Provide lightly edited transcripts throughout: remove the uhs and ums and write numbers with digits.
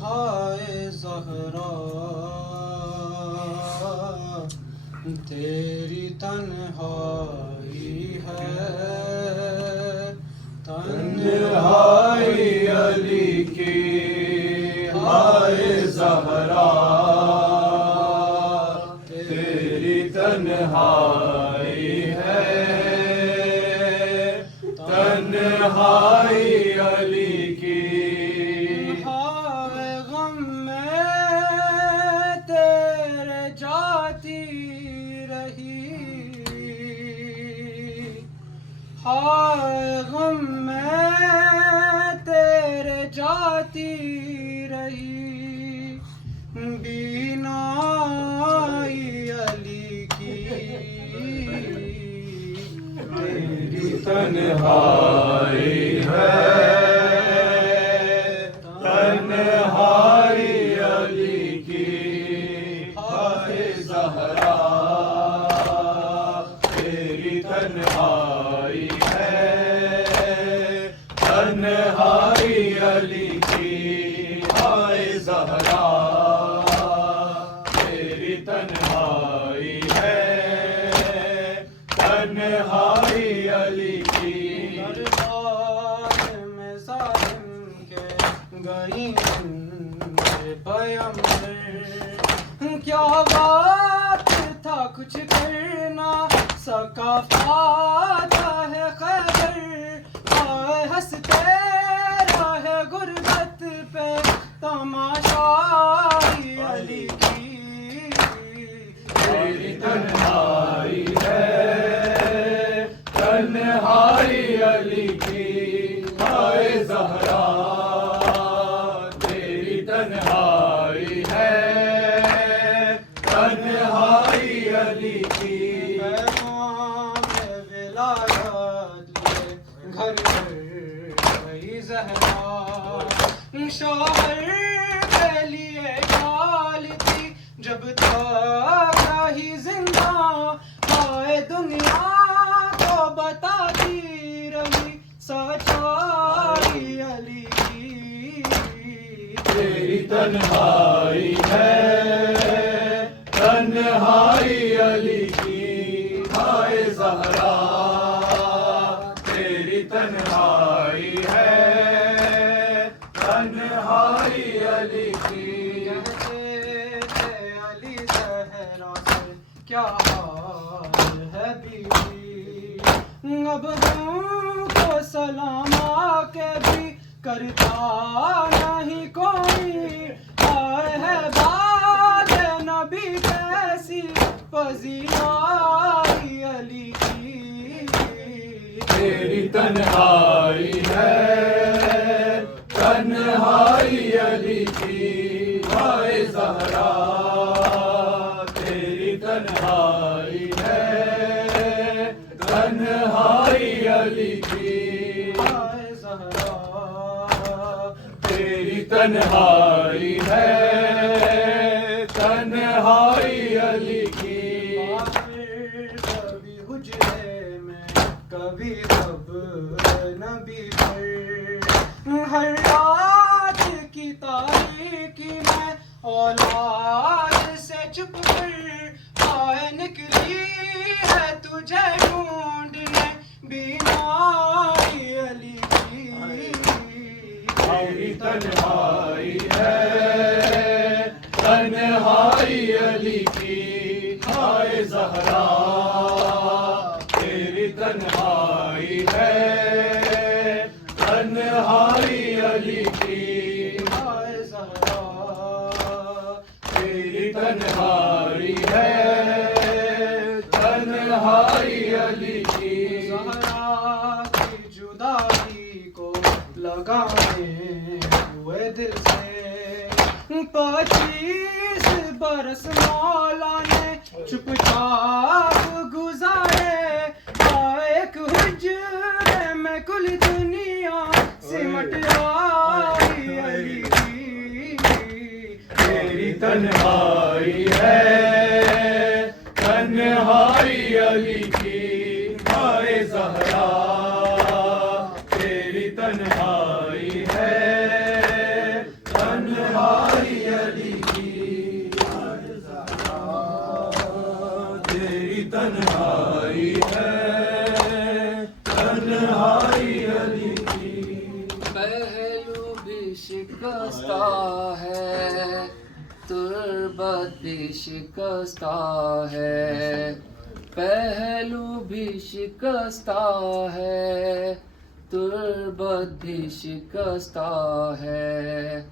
ہائے زہرا تیری تنہائی ہے، تنہائی علی کی، ہائے زہرا تیری تنہائی ہے، تنہائی علی کی، ہائے زہرا تیری تنہائی ہے، تنہائی علی کی، ہائے غم میں تیرے جاتی رہی، ہائے غم میں تیرے جاتی رہی، بینائی علی کی، تیری تنہائی ہے، تنہائی علی کی، ہائے زہرا تیری تنہائی ہے، تنہائی علی کی، ہائے زہرا تیری تنہائی ہے، تنہائی علی کی، دربار میں ظالم کے گئی پیمبر، کیا بات تھا کچھ کرنا سکا پاتا ہے خیبر، آئے ہنستے رہے غربت پہ تماشائی علی کی، تیری تنہائی ہے، تنہائی علی کی، ہائے زہرا تیری تنہائی ہے، تنہائی علی کی، پیغام ولایت لے گھر گھر گئی زہرا، شوہر کے لیے ڈالتی جب تک رہی زندہ، ہائے دنیا کو بتاتی رہی سچائی علی کی، تیری تنہائی ہے، تنہائی علی کی، ہائے زہرا تیری تنہائی ہے، تنہائی علی کی، کہتے تھے علی زہرا سے کیا حال ہے بیوی، اب ہم کو سلام آ کے بھی کرتا نہیں کوئی، آئے ہے باد نبی کیسی پذیرائی علی کی، تیری تنہائی ہے، تنہائی علی کی، ہائے زہرا تیری تنہائی ہے، تنہائی علی کی، ہائے زہرا تیری تنہائی ہے، تنہائی علی کی، کبھی حجرے میں کبھی قبر نبی پر، ہر رات کی تاریکی میں اولاد سے چھپ کر، آئے نکلی ہے تجھے ڈھونڈنے بینائی علی کی، تیری تنہائی ہے، تنہائی علی کی، ہائے زہرا تیری تنہائی ہے، تنہائی علی کی، ہائے زہرا تیری تنہائی ہے، تنہائی علی کی، زہرا کی جدائی کو لگانے ہوئے دل سے 25 برس مولا نے چپ چاپ گزارے ایک حجرے میں کل دنیا سمٹ آئی علی کی تیری تنہائی ہے تنہائی علی کی مائے زہرا تیری تنہائی ہے تنہائی علی کی مائے زہرا تیری تنہائی ہے تنہائی علی کی پہلو بھی شکستہ ہے تربت بھی شکستہ ہے پہلو بھی شکستہ ہے تربت بھی شکستہ ہے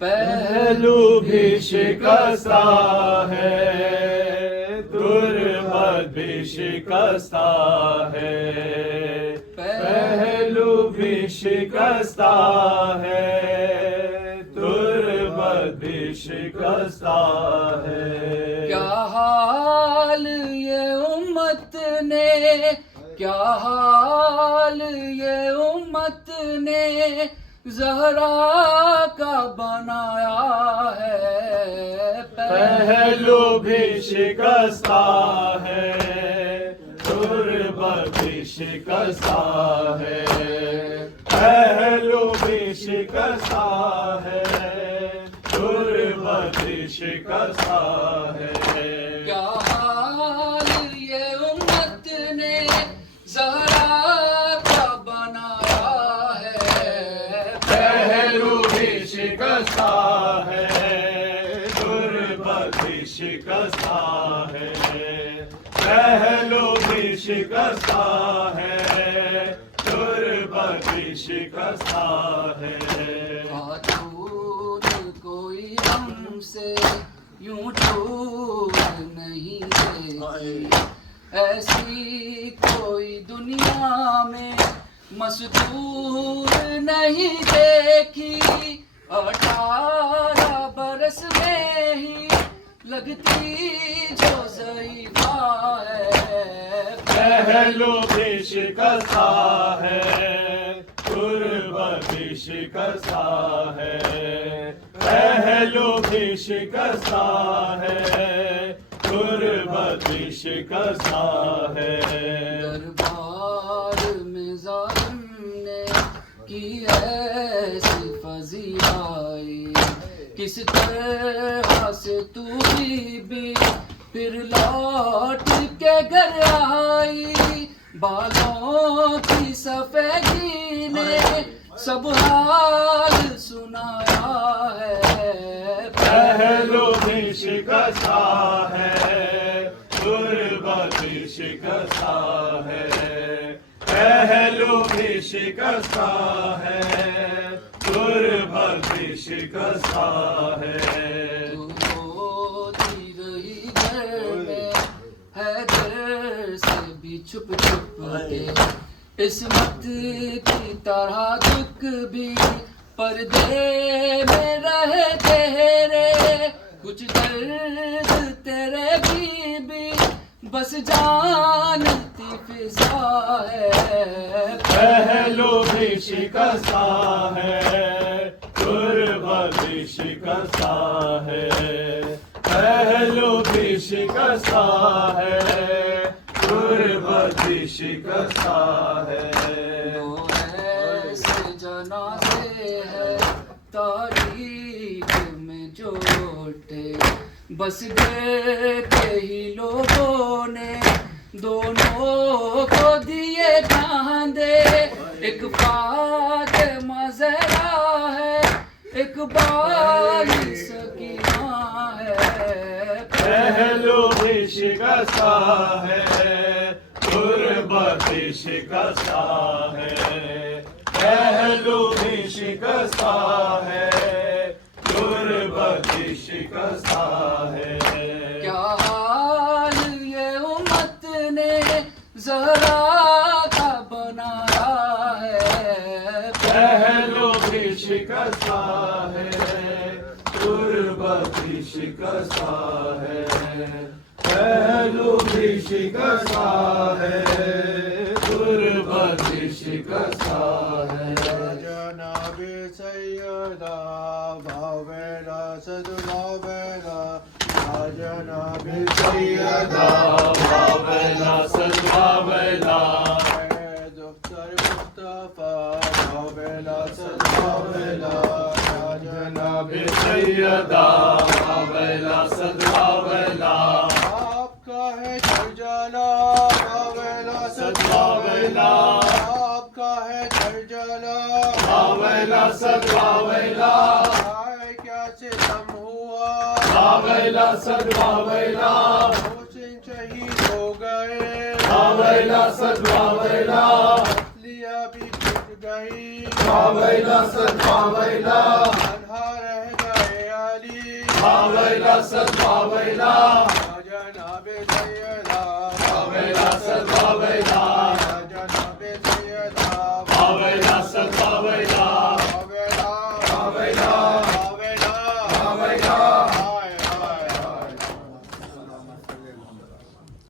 پہلو بھی شکستہ ہے تربت بھی شکستہ ہے پہلو بھی شکستہ ہے تربت بھی شکستہ ہے کیا حال یہ امت نے کیا حال یہ امت نے زہرا کا بنایا ہے پہلو بھی شکستہ ہے تربت بھی شکستہ ہے پہلو بھی شکستہ ہے تربت بھی شکستہ ہے کیا حال یہ امت نے زہرا کا بنایا ہے پہلو بھی شکستہ ہے تربت بھی شکستہ ہے پہلو بھی شکستہ ہے تربت بھی شکستہ ہے خاتون کوئی ہم سے یوں ٹوٹ نہیں دیتی ایسی کوئی دنیا میں مستور نہیں دیکھی 18 برس میں ہی لگتی جو ضعیفہ ہے پہلو بھی شکستہ ہے تربت بھی شکستہ ہے پہلو بھی شکستہ ہے تربت بھی شکستہ ہے دربار میں ظالم نے کی ایسی فضیلائی کس طرح سے تو بھی پھر لوٹ کے گھر آئی بالوں کی سفیدی نے سب حال سنایا ہے پہلو بھی شکستہ ہے تربت بھی شکستہ ہے پہلو بھی شکستہ ہے تربت بھی شکستہ ہے تو ہوتی رہی گھر میں حیدر سے بھی چھپ چھپ کے عصمت کی طرح دکھ بھی پردے میں رہے تیرے کچھ درد تیرے بھی بس جانتی فضا ہے پہلو بھی شکستہ ہے تربت بھی شکستہ ہے پہلو بھی شکستہ ہے تربت بھی شکستہ ہے وہ ایسے جنازے ہے تاریخ میں جو اٹھے بس دیتے ہی لوگوں نے دونوں کو دیے کاندھے ایک فاطمہ زہرا ہے ایک بالی سکینہ ہے پہلو بھی شکستہ ہے تربت بھی شکستہ ہے پہلو بھی شکستہ ہے تربت بھی شکستہ ہے کیا حال یہ امت نے زہرا کا بنایا ہے پہلو بھی شکستہ ہے تربت بھی شکستہ ہے پہلو بھی شکستہ ہے غربت شکستہ ہے جناب سیدہ بھاویلا صد بھاویلا جناب سیدہ بھاویلا صد بھاویلا دختر مصطفیٰ بھاویلا صد بھاویلا جناب سیدہ بھاویلا صد بھاویلا آپ کا ہے جلجلہ بھاویلا صد بھاویلا آپ کا ہے جلجلہ بھاویلا صد بھاویلا آئے کیا ستم ہوا بھاویلا صد بھاویلا حسین شہید ہو گئے بھاویلا صد بھاویلا لیا بھی چھٹ گئی بھاویلا صد بھاویلا تنہا رہ گئے علی بھاویلا صد بھاویلا